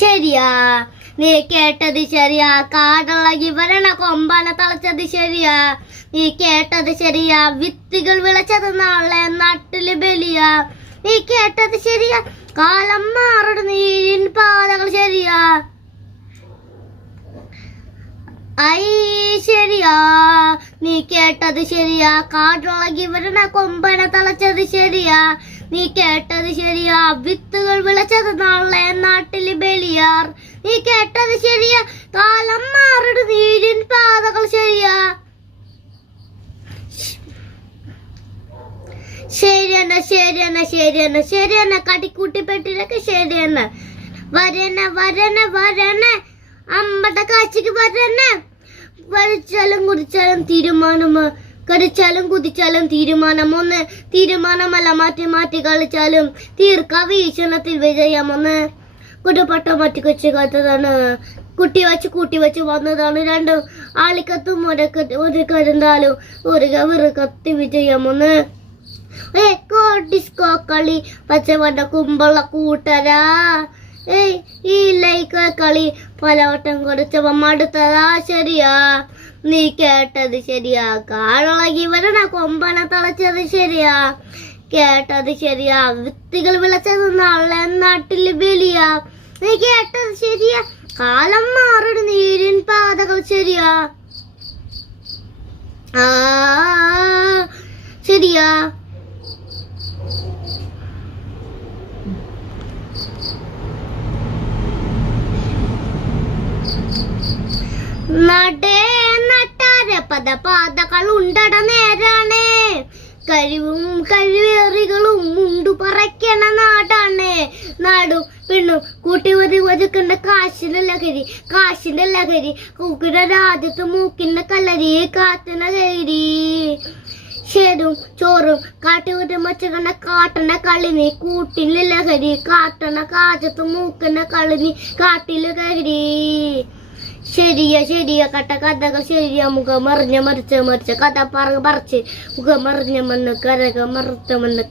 ശരിയാ, നീ കേട്ടത് ശരിയാ. കാടിളകി വരണ കൊമ്പന തളച്ചത് ശരിയാ. നീ കേട്ടത് ശരിയാ. വിത്തുകൾ വിളച്ചത് നാളെ നാട്ടില് ബലിയാ. നീ കേട്ടത് ശരിയാ. കാലം മാറണ നീരിൻ പാതകൾ ശരിയാ. ഐ ശരിയാ, നീ കേട്ടത് ശരിയാ. കാടിളകി വരണ കൊമ്പന തളച്ചത് ശരിയാ. നീ കേട്ടത് ശരിയാ. വിത്തുകൾ വിളച്ചത് നാളെ നാട്ടില് ബലിയാർ. നീ കേട്ടത് ശരിയാ. കാലം മാറണ നീരിൻ പാതകൾ ശരിയാ. ശരിയെന്ന ശരിയെന്ന ശരിയെന്ന ശരിയെന്ന കടിക്കൂട്ടിപ്പെട്ടിട്ടൊക്കെ ശരിയെന്ന വരന വരന വരന അമ്പട കാഴ്ചക്ക് വരന. വലിച്ചാലും കുടിച്ചാലും തീരുമാനം, കടിച്ചാലും കുതിച്ചാലും തീരുമാനം ഒന്ന്. തീരുമാനമല്ല മാറ്റി മാറ്റി കളിച്ചാലും തീർക്ക വീക്ഷണത്തിൽ വിജയമൊന്ന്. കുടുപട്ട മാറ്റി കൊച്ചു കാത്തതാണ്, കുട്ടി വച്ച് കൂട്ടി വെച്ച് വന്നതാണ്. രണ്ടും ആളിക്കത്തും ഒരു കരുന്നാലും ഒരു കത്തി വിജയമൊന്ന്. ഡിസ്കോ കളി പച്ചവണ്ട കുമ്പള കൂട്ടരാ. ഈ ലൈക്ക് കളി പലവട്ടം കൊടുത്തവ മടുത്തതാ ശരിയാ. നീ കേട്ടത് ശരിയാ. കാടിളകി വരണ കൊമ്പന തളച്ചത് ശരിയാ. കേട്ടത് ശരിയാ. വിത്തുകൾ വിളച്ചത് നാളെ നാട്ടില് ബലിയാ. നീ കേട്ടത് ശരിയാ. കാലം മാറണ നീരിൻ പാതകൾ ശരിയാ. ശരിയാ. നടേ നട്ടാര പദപാതകൾ ഉണ്ടട നേരാണ്. കഴിവും കഴിവേറികളും മുണ്ടു പറയ്ക്കണ നാടാണ്. നാടും പെണ്ണും കൂട്ടി ഒതുക്കേണ്ട കാശിന്റെ ലഹരി കൂക്കിട രാജ്യത്ത് മൂക്കിന്റെ കല്ലരി കാത്തന കയറി. ശരും ചോറും കാട്ടി മച്ചകണ്ട കാട്ടണ കളിനി കൂട്ടിലെ ലഹരി കാട്ടണ കാറ്റത്ത് മൂക്കണ്ട കളിനി കാട്ടില് കയറി. ശരിയാ ശരിയാ കട്ട കഥകൾ ശരിയാ. മുഖം മറിഞ്ഞ മറിച്ച കഥ പറച്ച് മുഖം മറിഞ്ഞ മണ്ണ് കരക മറുത്ത മണ്ണ്